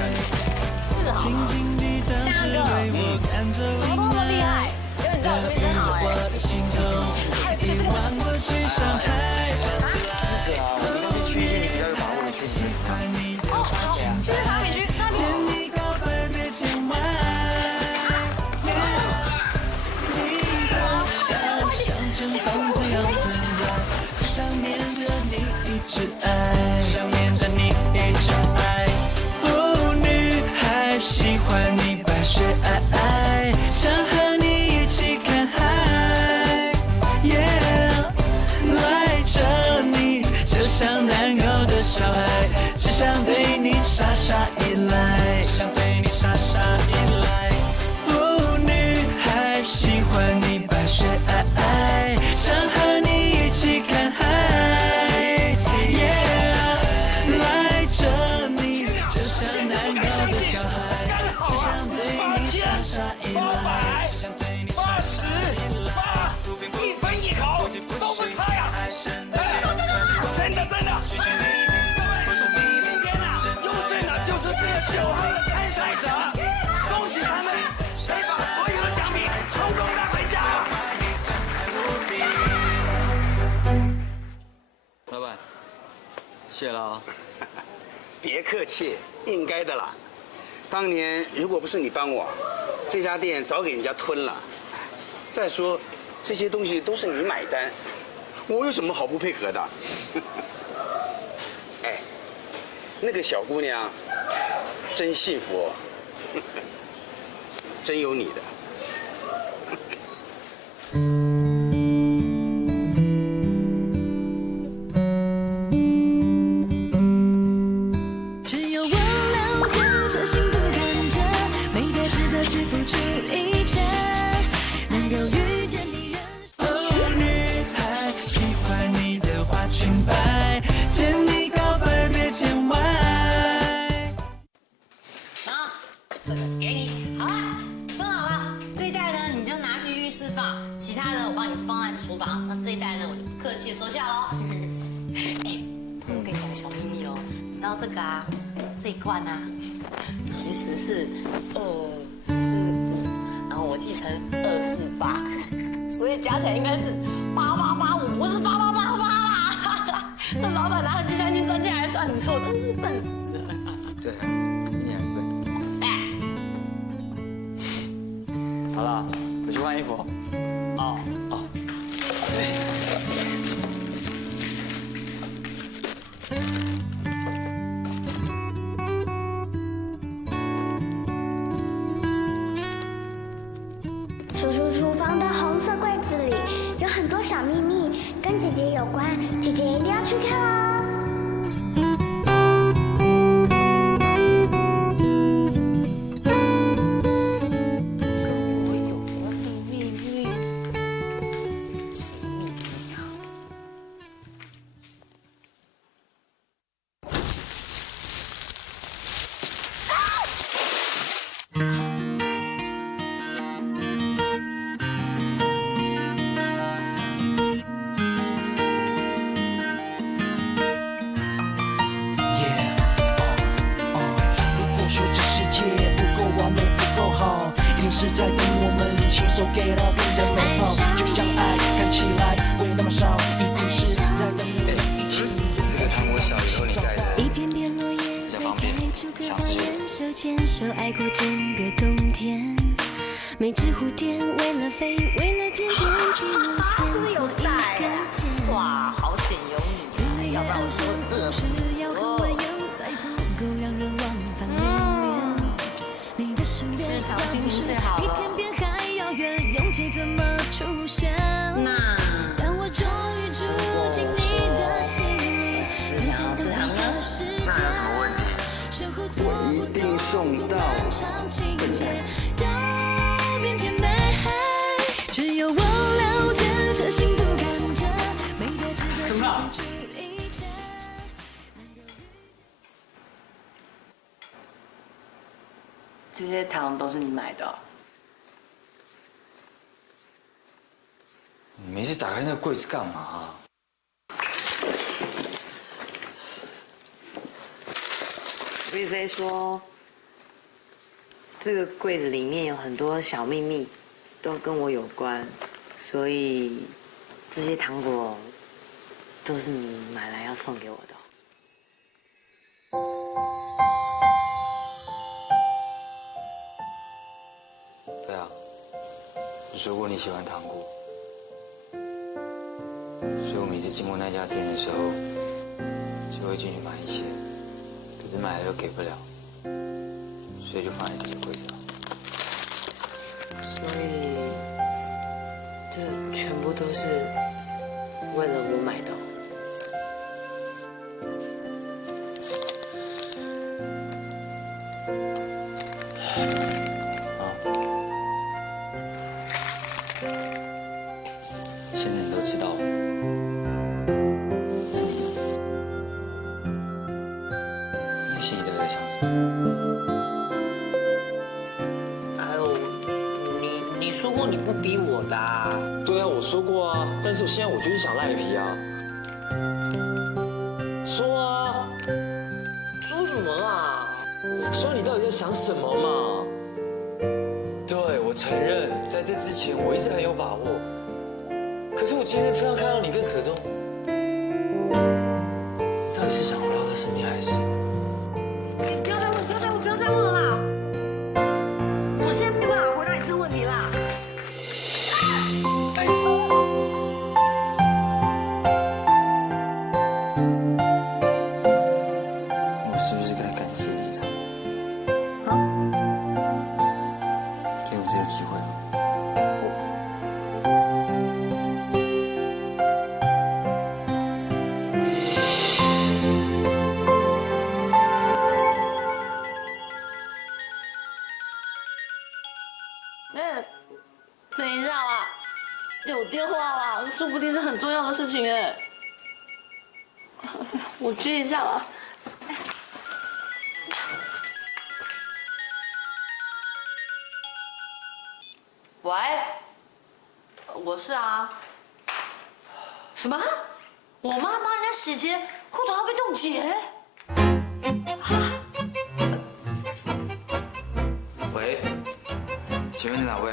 静静地当时为我赶走什么都那么厉害，因为你在我这边真好哎。我的心中一万个最伤害。那个啊，我们应该去一些你比较有把握的区域。哦，好，这是茶米区那边。你告白别见外，你的笑像春风这样自在，想念着你一直爱，想念着你一直爱。哦，女孩喜欢你白雪皑皑，想和你一起看海。Yeah， 赖着你就像难搞的小孩，只想对你傻傻依赖，想对你傻傻依赖。哦，女孩喜欢你白雪皑皑，想和你一起看海。Yeah， 赖着你就像难搞的小孩，只想对你傻傻依赖，想对你傻傻依赖。一分一毫都不差呀！真的。今天呐，优胜的就是这9号的参赛者，恭喜他们，可以把所有的奖品通通拿回家。老板，谢了啊。别客气，应该的啦。当年如果不是你帮我，这家店早给人家吞了。再说，这些东西都是你买单，我有什么好不配合的？哎，那个小姑娘真幸福哦，真有你的。只有我了解这幸福感觉，没得值得去付出一切，能够遇见你人生。哦，女孩喜欢你的花裙摆，见你告白别见外。啊，这个给你，好了，分好了。这一袋呢，你就拿去浴室放，其他的我帮你放在厨房。那这一袋呢，我就不客气收下喽。哎，偷偷跟你讲个小秘密哦，你知道这个啊，这一罐啊，其实是245，然后我记成248，所以加起来应该是8885，不是8888啦。那老板拿着计算机算起来还算很错，真是笨死了。对啊，一年2倍。好了，我去换衣服。哦。叔叔厨房的红色柜子里有很多小秘密，跟姐姐有关，姐姐一定要去看哦。是在等我们亲手给到别的美好，就像爱看起来会那么少，一定是在等我们一起。这个糖果小以后你盖的一片片落叶比较方便，想吃就。手牵手爱过整个冬天，每只蝴蝶为了飞，为了翩翩起舞，先做一个结。哇，好险有你，要不然我就会饿死。要很温柔，才足够让人忘返流连。你的身边好不是比天边还遥远，勇气怎么出现？那当我终于住进你的心里，很想等一个时间。那有什么问题？我一定送到笨蛋。变甜美，只有我了解这幸福感觉，没得值得去一切。这些糖都是你买的哦？你没事打开那个柜子干嘛？玉飞说，这个柜子里面有很多小秘密，都跟我有关，所以这些糖果都是你买来要送给我的。对啊，你说过你喜欢糖果，所以我每次经过那家店的时候，就会进去买一些，可是买了又给不了，所以就放在这些柜子上。所以，这全部都是为了我买的。现在你都知道了，那你心里到底在想什么？还有，你说过你不逼我的啊。对啊，我说过啊，但是现在我就是想赖皮啊。说啊，说什么啦？说你到底在想什么嘛？对，我承认，在这之前我一直很有把握。可是我今天在车上看到你跟可中，到底是想回到他身边还是？不要再问了啦！我现在没办法回答你这个问题啦。我是不是该感谢你他？给我这个机会啊！等一下啦，有电话啦，说不定是很重要的事情哎。我接一下啦。喂，我是啊。什么？我妈帮人家洗钱，户头要被冻结？喂，请问是哪位？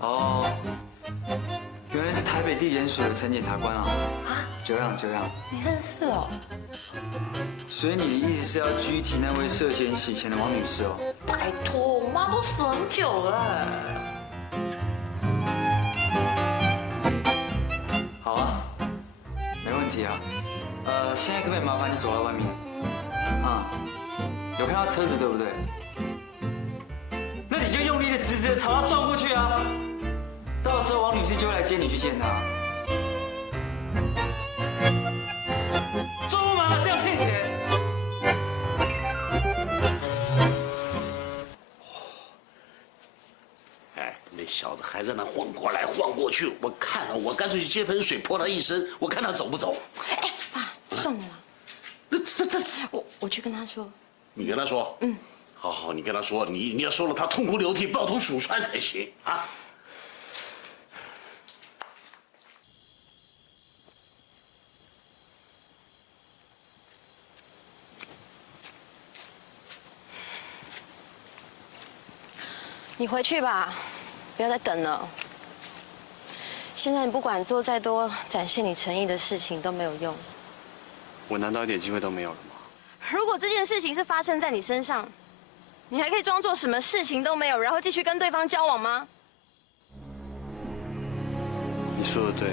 哦，原来是台北地检署的陈检察官啊。久仰。你认识哦？所以你的意思是要拘提那位涉嫌洗钱的王女士哦？拜托，我妈都死很久了。好啊，没问题啊。现在可不可以麻烦你走到外面？啊，有看到车子对不对？那你就用力的直直的朝他撞过去啊！到时候王女士就会来接你去见她。做嘛这样骗钱？哎，那小子还在那晃过来晃过去，我看了，我干脆去接盆水泼他一身，我看他走不走。哎，爸，算了啦。这，我去跟他说。你跟他说。好，你跟他说，你要说了，他痛哭流涕、抱头鼠窜才行啊。你回去吧，不要再等了。现在你不管做再多展现你诚意的事情都没有用。我难道一点机会都没有了吗？如果这件事情是发生在你身上，你还可以装作什么事情都没有，然后继续跟对方交往吗？你说的对。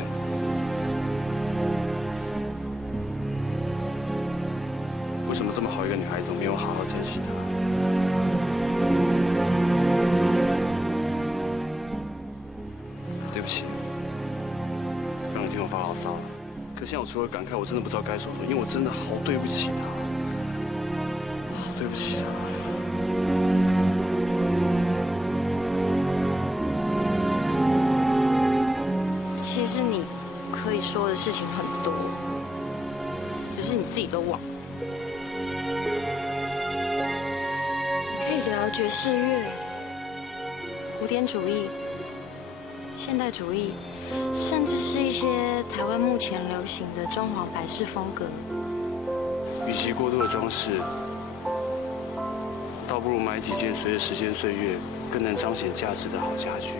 为什么这么好一个女孩子，我没有好好珍惜她？对不起，让你听我发牢骚了。可现在我除了感慨，我真的不知道该说什么，因为我真的好对不起她，好对不起她。其实你可以说的事情很多，只是你自己都忘了。可以聊爵士乐、古典主义、现代主义，甚至是一些台湾目前流行的中华白式风格。与其过度的装饰，倒不如买几件随着时间岁月更能彰显价值的好家具。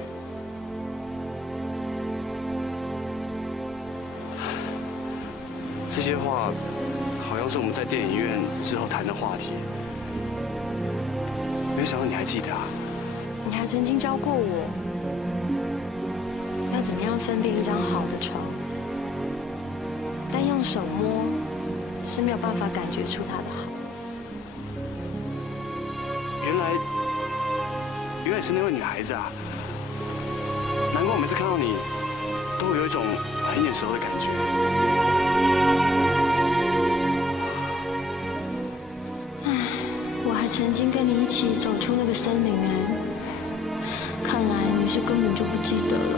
这些话好像是我们在电影院之后谈的话题，没想到你还记得啊！你还曾经教过我，要怎么样分辨一张好的床，但用手摸是没有办法感觉出它的好。原来是那位女孩子啊！难怪我每次看到你，都会有一种很眼熟的感觉。我还曾经跟你一起走出那个森林哎，看来你是根本就不记得了。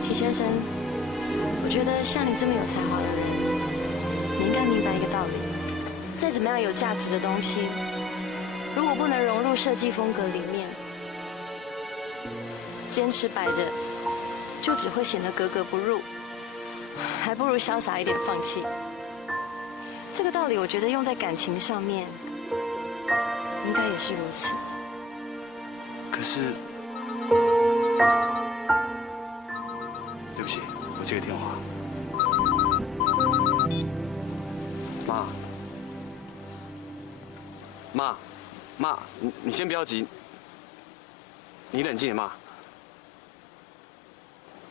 齐先生，我觉得像你这么有才华的人，你应该明白一个道理：再怎么样有价值的东西，如果不能融入设计风格里面，坚持摆着，就只会显得格格不入，还不如潇洒一点放弃。这个道理，我觉得用在感情上面，应该也是如此。可是，对不起，我接个电话。妈，你先不要急，你冷静点，妈。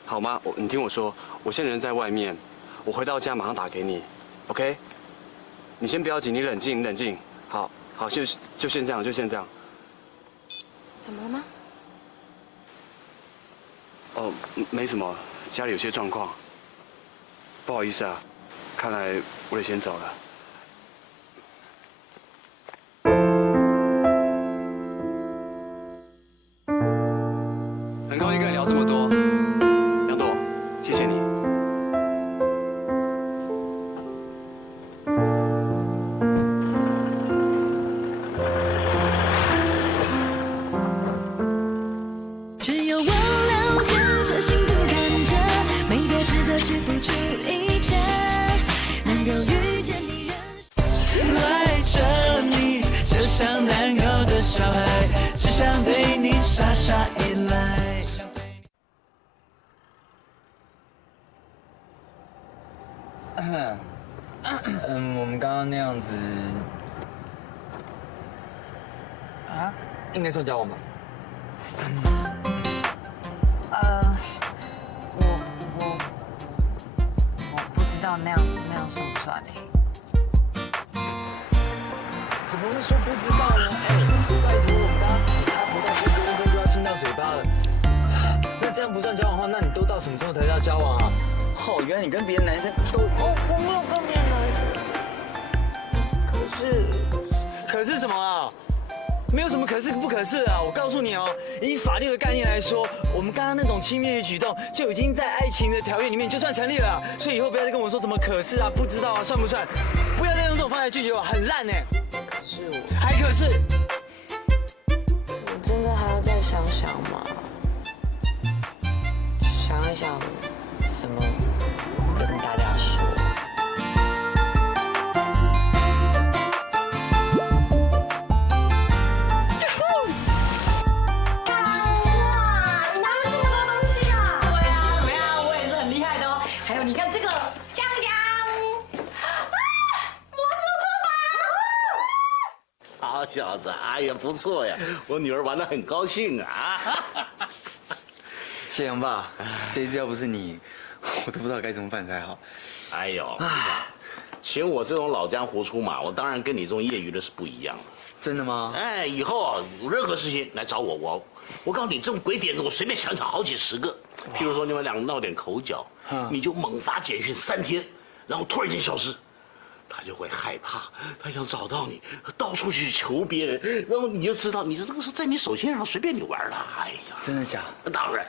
好吗？你听我说，我现在人在外面，我回到家马上打给你 ，OK？ 你先不要急，你冷静。好，就先这样。怎么了吗？哦，没什么，家里有些状况。不好意思啊，看来我得先走了。很高兴跟你聊这么多，杨朵，谢谢你。只有我了解这幸福感觉，没别值得去付出一切，能够遇见你赖着你，就像难搞的小孩，只想对你傻傻依赖。我们刚刚那样子啊，应该算交往吧？我不知道那样算不算怎么会说不知道呢？拜托，我们刚刚只差不到1公分就要亲到嘴巴了。那这样不算交往的话，那你都到什么时候才叫交往啊？哦，原来你跟别的男生都……我没有跟别的男生。可是什么啊？没有什么可是不可是啊！我告诉你哦，以法律的概念来说，我们刚刚那种亲密的举动就已经在爱情的条约里面就算成立了。所以以后不要再跟我说什么可是啊、不知道啊，算不算？不要再用这种方式拒绝我，很烂呢。可是我还可是，我真的还要再想想吗？想一想，怎么跟大家说？好小子，哎呀，不错呀，我女儿玩得很高兴啊。谢阳爸，这一次要不是你，我都不知道该怎么办才好。哎呦，请我这种老江湖出马，我当然跟你这种业余的是不一样的。真的吗？哎，以后啊，有任何事情来找我，我告诉你，这种鬼点子我随便想好几10个。譬如说你们俩闹点口角，你就猛发简讯3天，然后突然间消失。他就会害怕，他想找到你，到处去求别人，然后你就知道，你这个是在你手心上随便你玩了。哎呀，真的假的？当然。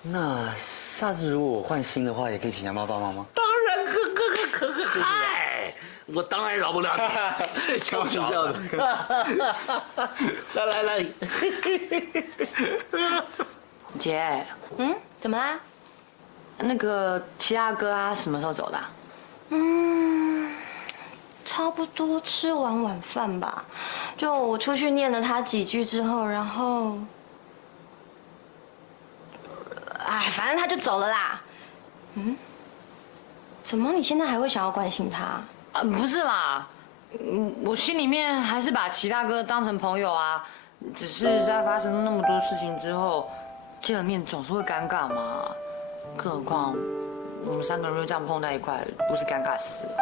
那下次如果我换新的话，也可以请杨爸帮忙吗？当然可，嗨，我当然饶不了你，是开玩笑的。来，姐，怎么啦？那个齐大哥啊，什么时候走的啊？差不多吃完晚饭吧。就我出去念了他几句之后，然后哎，反正他就走了啦。嗯？怎么你现在还会想要关心他？啊，不是啦，我心里面还是把齐大哥当成朋友啊。只是在发生那么多事情之后，见了面总是会尴尬嘛。更何况我们3个人又这样碰在一块，不是尴尬死了？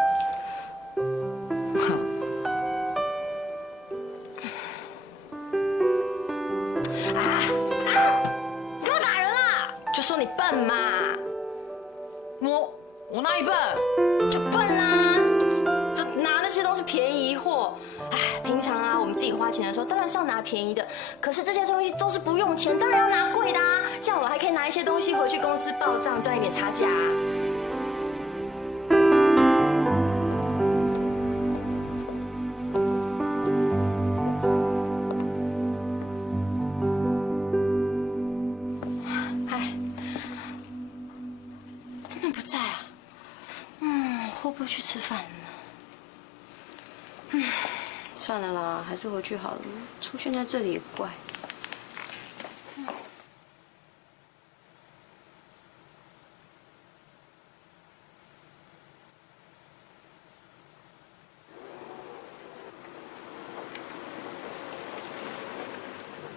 你干嘛打人啦？就说你笨嘛。我哪里笨？就笨啊！就拿那些都是便宜货。哎，平常啊，我们自己花钱的时候，当然是要拿便宜的。可是这些东西都是不用钱，当然要拿贵的啊！这样我还可以拿一些东西回去公司报账，赚一点差价啊。哎，真的不在啊？会不会去吃饭呢？算了啦，还是回去好了。出现在这里也怪。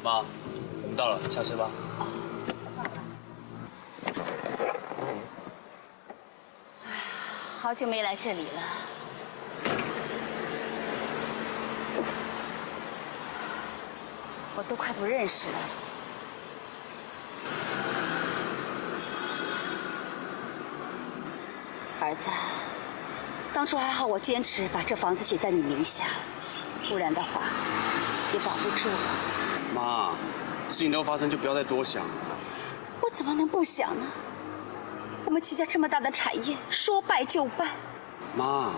妈，我们到了，下车吧。好久没来这里了，我都快不认识了。儿子，当初还好我坚持把这房子写在你名下，不然的话也保不住了。妈，事情都发生就不要再多想了。我怎么能不想呢？我们齐家这么大的产业，说败就败。妈，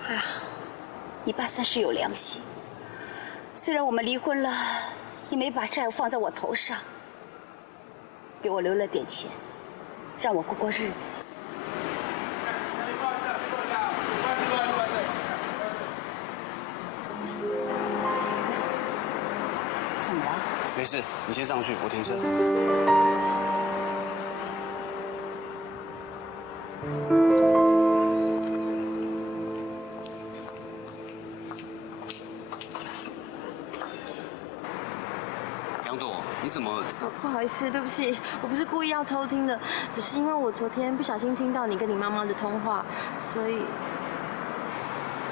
还好，你爸算是有良心。虽然我们离婚了，也没把债务放在我头上，给我留了点钱，让我过过日子。怎么了？没事，你先上去，我停车。杨朵，你怎么？不好意思，对不起，我不是故意要偷听的，只是因为我昨天不小心听到你跟你妈妈的通话，所以。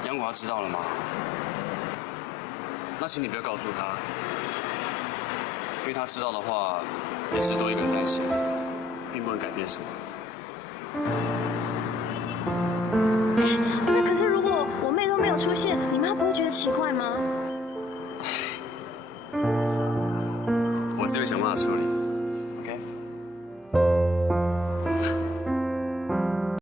杨果他知道了吗？那请你不要告诉他，因为他知道的话，也只多一个人担心，并不能改变什么。那可是如果我妹都没有出现，你妈不会觉得奇怪吗？我自己会想办法处理。